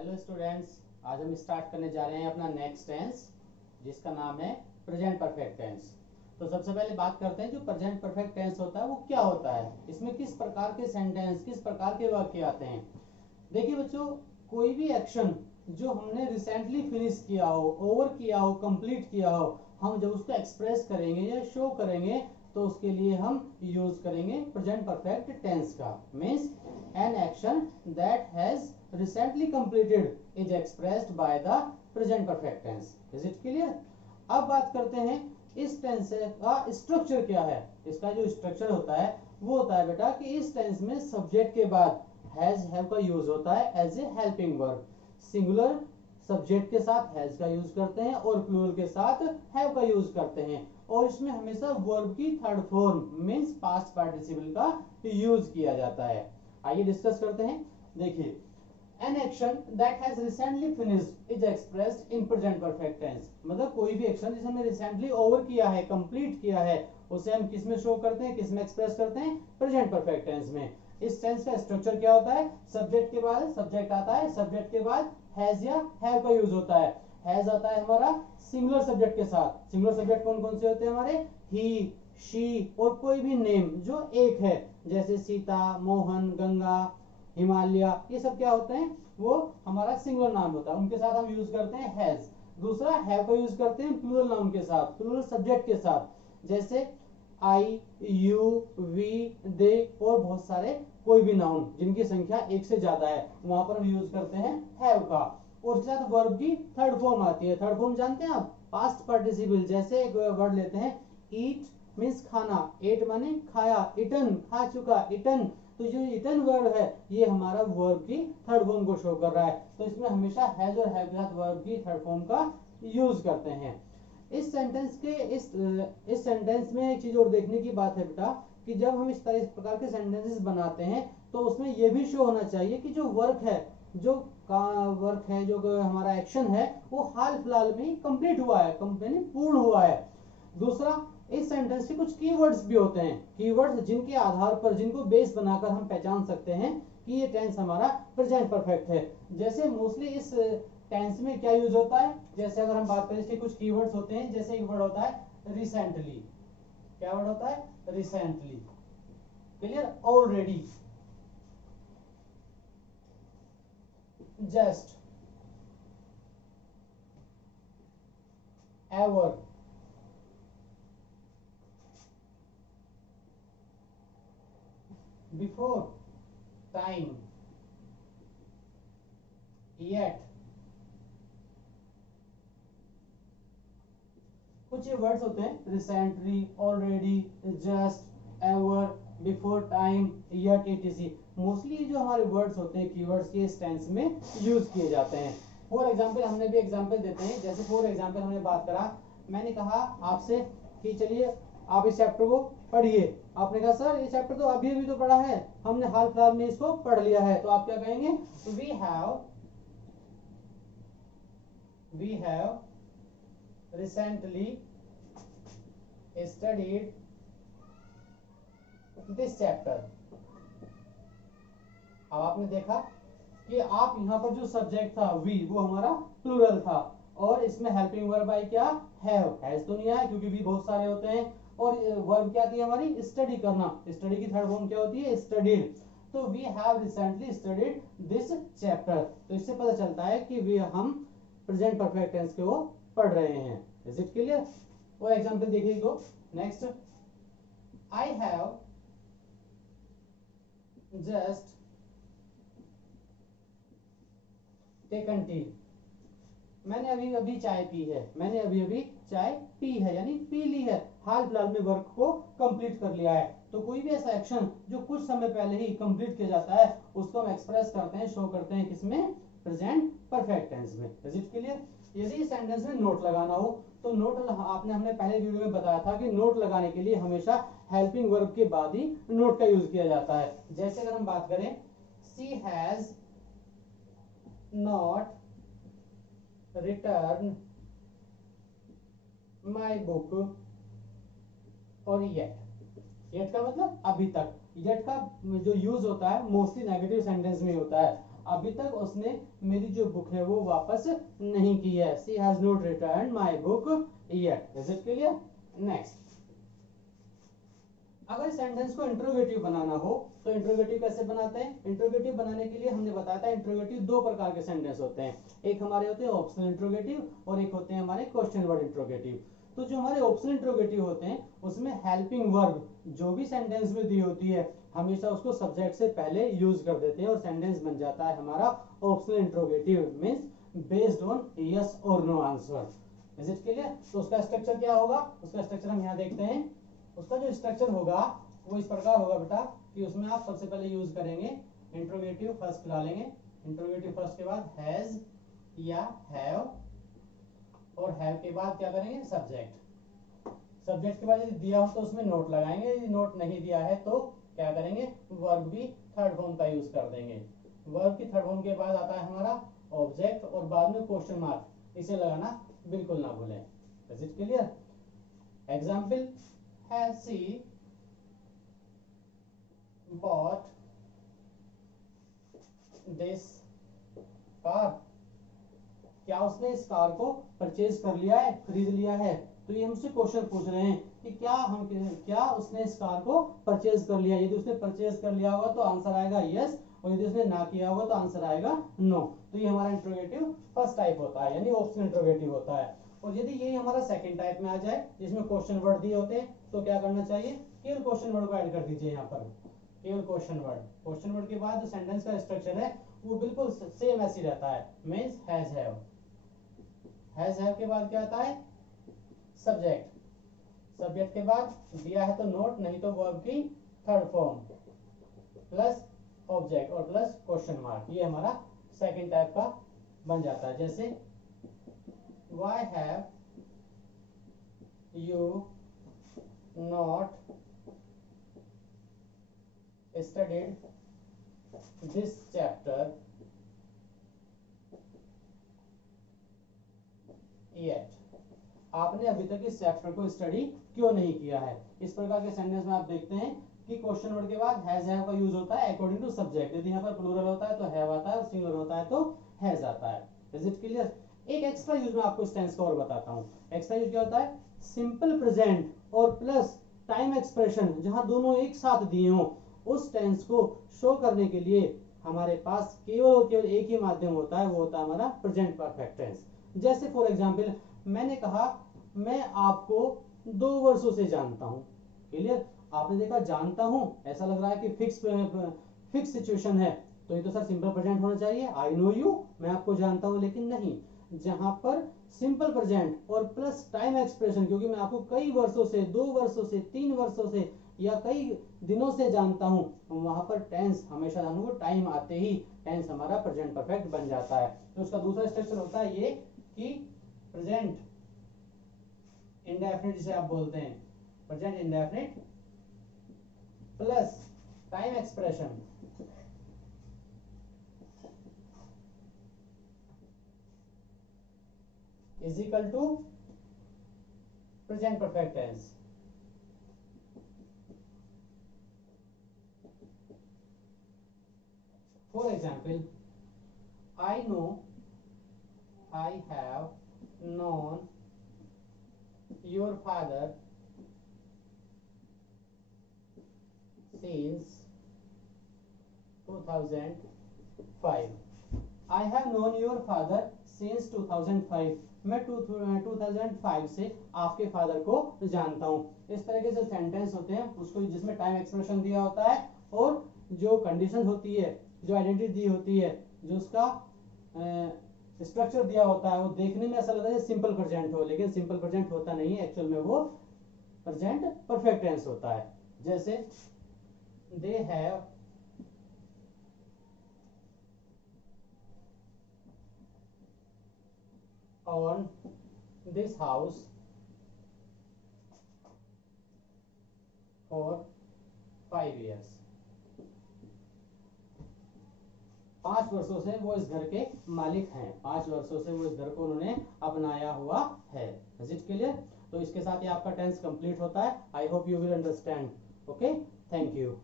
Hello students, आज हम start करने जा रहे हैं अपना नेक्स्ट टेंस जिसका नाम है प्रेजेंट परफेक्ट टेंस। तो सबसे पहले बात करते हैं जो प्रेजेंट परफेक्ट टेंस होता है वो क्या होता है, इसमें किस प्रकार के सेंटेंस किस प्रकार के वाक्य आते हैं। देखिए बच्चों, कोई भी एक्शन जो हमने रिसेंटली फिनिश किया हो, ओवर किया हो, कंप्लीट किया हो, हम जब उसको एक्सप्रेस करेंगे या शो करेंगे तो उसके लिए हम यूज करेंगे प्रेजेंट परफेक्ट टेंस का। Means an action that has recently completed is expressed by the present perfect tense. Is it clear? अब बात करते हैं इस टेंस का स्ट्रक्चर क्या है। इसका जो स्ट्रक्चर होता है वो होता है बेटा कि इस टेंस में सब्जेक्ट के बाद हैज हैव का यूज होता है as a helping verb. Singular subject के साथ हैज का यूज करते हैं और प्लूरल के साथ हैव का यूज करते हैं, और इसमें हमेशा वर्ब की third form means past participle का यूज किया जाता है। आइए डिस्कस करते हैं। देखिए, An action that has recently finished is expressed in present perfect tense। मतलब कोई भी एक्शन जिसे हमने रिसेंटली ओवर किया है, कंप्लीट किया है, उसे हम किस में शो करते हैं, किस में एक्सप्रेस करते हैं, प्रेजेंट परफेक्ट टेंस में। इस टेंस का स्ट्रक्चर क्या होता है, सब्जेक्ट के बाद सब्जेक्ट आता है, सब्जेक्ट के बाद हैज या हैव का यूज होता है। हैज आता है हमारा सिंगुलर सब्जेक्ट के साथ। सिंगुलर सब्जेक्ट कौन कौन से होते हैं हमारे, ही, शी और कोई भी नेम जो एक है, जैसे सीता, मोहन, गंगा, हिमालय, ये सब क्या होते हैं, वो हमारा सिंगुलर नाम होता है, उनके साथ हम यूज करते हैं हैज। दूसरा हैव को यूज करते हैं प्लूरल नाउन के साथ, प्लूरल सब्जेक्ट के साथ, जैसे आई, यू, वी, दे और बहुत सारे कोई भी नाउन जिनकी संख्या एक से ज्यादा है, वहां पर हम यूज करते हैं हैव का। और उसके साथ वर्ब की थर्ड फॉर्म आती है। थर्ड फॉर्म जानते हैं आप, पास्ट पार्टिसिपल। जैसे एक वर्ड लेते हैं ईट मीन्स खाना, एट माने खाया, इटन खा चुका, इटन, तो जो इटन वर्ड है ये हमारा वर्ब की थर्ड फॉर्म को शो कर रहा है। तो इसमें हमेशा हैज और हैव के साथ वर्ब की थर्ड फॉर्म का यूज करते हैं। इस सेंटेंस के इस सेंटेंस में एक चीज और देखने की बात है बेटा कि जब हम इस प्रकार के सेंटेंसेस बनाते हैं तो उसमें यह भी शो होना चाहिए कि जो वर्क है, जो हमारा एक्शन है वो हाल फिलहाल में ही कंप्लीट हुआ है, पूर्ण हुआ है। दूसरा, इस सेंटेंस के कुछ कीवर्ड्स भी होते हैं, कीवर्ड्स जिनके आधार पर, जिनको बेस बनाकर हम पहचान सकते हैं कि ये टेंस हमारा प्रेजेंट परफेक्ट है। जैसे मोस्टली इस टेंस में क्या यूज होता है, जैसे अगर हम बात करें इसके कुछ कीवर्ड्स होते हैं, जैसे एक वर्ड होता है रिसेंटली। क्या वर्ड होता है, recently. Clear, already, just, ever, before time, yet। कुछ ये वर्ड्स होते हैं recently, already, just, ever, before time, yet, etc। Mostly जो हमारे वर्ड्स होते हैं कीवर्ड्स के इस टेंस में यूज किए जाते हैं। फॉर एग्जांपल, हमने भी एग्जांपल देते हैं। जैसे फॉर एग्जांपल हमने बात करा, मैंने कहा आपसे कि चलिए आप इस चैप्टर को पढ़िए। आपने कहा सर ये चैप्टर तो अभी अभी तो पढ़ा है, हमने हाल फिलहाल में इसको पढ़ लिया है। तो आप क्या कहेंगे, we have recently studied this chapter। अब आपने देखा कि आप यहाँ पर जो सब्जेक्ट था वी, वो हमारा प्लूरल था, और इसमें हेल्पिंग वर्ब आई क्या, हैव। हैज तो नहीं आया क्योंकि भी बहुत सारे होते हैं। और वर्ब क्या थी हमारी, स्टडी करना। स्टडी की थर्ड फॉर्म क्या होती है, स्टडीड। तो we have recently studied this chapter. तो इससे पता चलता है कि वी हम प्रेजेंट परफेक्ट टेंस को पढ़ रहे हैं। Is it clear? और एग्जांपल देखिए दो। Next, I have just taken T. मैंने अभी अभी चाय पी है, मैंने अभी अभी चाय पी है यानी पी ली है, हाल फिलहाल में वर्क को कंप्लीट कर लिया है। तो कोई भी ऐसा एक्शन जो कुछ समय पहले ही कंप्लीट किया जाता है उसको हम एक्सप्रेस करते हैं, शो करते हैं किसमें, प्रेजेंट परफेक्ट टेंस में। Is it clear? यदि सेंटेंस में नोट लगाना हो तो नोट हमने पहले वीडियो में बताया था कि नोट लगाने के लिए हमेशा हेल्पिंग वर्ब के बाद ही नोट का यूज किया जाता है। जैसे अगर हम बात करें, she has not return my book, और येट का मतलब अभी तक। येट का जो यूज होता है मोस्टली नेगेटिव सेंटेंस में होता है। अभी तक उसने मेरी जो बुक है वो वापस नहीं की है। She has not return my book yet. Is it clear? Next, अगर सेंटेंस को इंट्रोगेटिव बनाना हो तो इंट्रोगेटिव कैसे बनाते हैं? इंट्रोगेटिव बनाने के लिए हमने बताया था इंट्रोगेटिव दो प्रकार के सेंटेंस होते हैं, एक हमारे होते हैं ऑप्शनल इंट्रोगेटिव और एक होते हैं हमारे क्वेश्चन वर्ड इंट्रोगेटिव। तो जो हमारे ऑप्शनल इंट्रोगेटिव होते हैं उसमें हेल्पिंग वर्ब जो भी सेंटेंस में दी होती है हमेशा उसको सब्जेक्ट से पहले यूज कर देते हैं और सेंटेंस बन जाता है हमारा optional interrogative, means based on yes और no answer. Is it clear? तो उसका स्ट्रक्चर क्या होगा? उसका स्ट्रक्चर हम यहाँ देखते हैं। उसका जो स्ट्रक्चर होगा वो इस प्रकार होगा बेटा कि उसमें आप सबसे पहले यूज करेंगे इंट्रोगेटिव फर्स्ट डालेंगे, इंट्रोगेटिव फर्स्ट के बाद हैज या हैव, और हैव के बाद क्या करेंगे? सब्जेक्ट। सब्जेक्ट के बाद यदि दिया हो तो उसमें नोट लगाएंगे, यदि नोट नहीं दिया है तो क्या करेंगे? वर्ब भी थर्ड फॉर्म का यूज कर देंगे। वर्ब की थर्ड फॉर्म के बाद आता है हमारा ऑब्जेक्ट और बाद में क्वेश्चन मार्क, इसे लगाना बिल्कुल ना भूलें। Is it clear? Example, has she bought this car? क्या उसने इस कार को परचेज कर लिया है, खरीद लिया है? तो ये हमसे क्वेश्चन पूछ रहे हैं कि क्या उसने इस कार को परचेज कर लिया। यदि उसने परचेज कर लिया होगा तो आंसर आएगा यस, और यदि उसने ना किया होगा तो आंसर आएगा नो। तो ये हमारा इंट्रोगेटिव फर्स्ट टाइप होता है, यानी ऑप्शनल इंट्रोगेटिव होता है। और यदि ये हमारा सेकंड टाइप में आ जाए जिसमें क्वेश्चन वर्ड दिए होते हैं तो क्या करना चाहिए? केवल क्वेश्चन वर्ड को ऐड कर दीजिए यहाँ पर, केवल क्वेश्चन वर्ड। क्वेश्चन वर्ड के बाद जो सेंटेंस का स्ट्रक्चर है वो बिल्कुल सेम ऐसे रहता है, means has have. Has have के बाद क्या आता है? सब्जेक्ट। सब्जेक्ट के बाद दिया है तो नोट, नहीं तो वर्ब की थर्ड फॉर्म प्लस ऑब्जेक्ट और प्लस क्वेश्चन मार्क। ये हमारा सेकंड टाइप का बन जाता है। जैसे why have you not studied this chapter yet? आपने अभी तक इस चैप्टर को स्टडी क्यों नहीं किया है? इस प्रकार के सेंटेंस में आप देखते हैं कि क्वेश्चन वर्ड के बाद हैज हैव का यूज होता है अकॉर्डिंग टू सब्जेक्ट। यदि यहाँ पर प्लूरल होता है तो हैव आता है और सिंगुलर होता है तो हैज आता है। Is it clear? एक एक्स्ट्रा यूज में आपको इस टेंस का और बताता हूं। एक्स्ट्रा यूज क्या होता है? सिंपल प्रेजेंट और प्लस टाइम एक्सप्रेशन जहां दोनों एक साथ दिए हों उस टेंस को शो करने के लिए हमारे पास केवल और केवल एक ही माध्यम होता है, वो होता है हमारा प्रेजेंट परफेक्ट टेंस। जैसे फॉर एग्जांपल मैंने कहा मैं आपको 2 वर्षों से जानता हूं। क्लियर? आपने देखा जानता हूं, ऐसा लग रहा है कि फिक्स सिचुएशन है, तो ये तो सर सिंपल प्रेजेंट होना चाहिए, आई नो यू, मैं आपको जानता हूं। लेकिन नहीं, जहां पर सिंपल प्रेजेंट और प्लस टाइम एक्सप्रेशन, क्योंकि मैं आपको कई वर्षों से, 2 वर्षों से, 3 वर्षों से या कई दिनों से जानता हूं, वहां पर टेंस हमेशा ध्यान रखो टाइम आते ही टेंस हमारा प्रेजेंट परफेक्ट बन जाता है। तो उसका दूसरा स्ट्रक्चर होता है ये कि प्रेजेंट इंडेफिनिट जिसे आप बोलते हैं, present indefinite plus time expression is equal to present perfect tense. For example, I know, I have known your father since 2005. I have known your father since 2005. मैं 2005 से आपके फादर को जानता हूँ। इस तरह के जो सेंटेंस होते हैं उसको जिसमें टाइम एक्सप्रेशन दिया होता है और जो कंडीशन होती है, जो आइडेंटिटी दी होती है, जो उसका स्ट्रक्चर दिया होता है, वो देखने में ऐसा लगता है सिंपल प्रेजेंट हो, लेकिन सिंपल प्रेजेंट होता नहीं है, एक्चुअल में वो प्रेजेंट परफेक्ट टेंस होता है। जैसे they have on this house for 5 years. 5 वर्षों से वो इस घर के मालिक हैं, 5 वर्षों से वो इस घर को उन्होंने अपनाया हुआ है। Is it clear? तो इसके साथ ही आपका टेंस कंप्लीट होता है। I hope you will understand. Okay, thank you.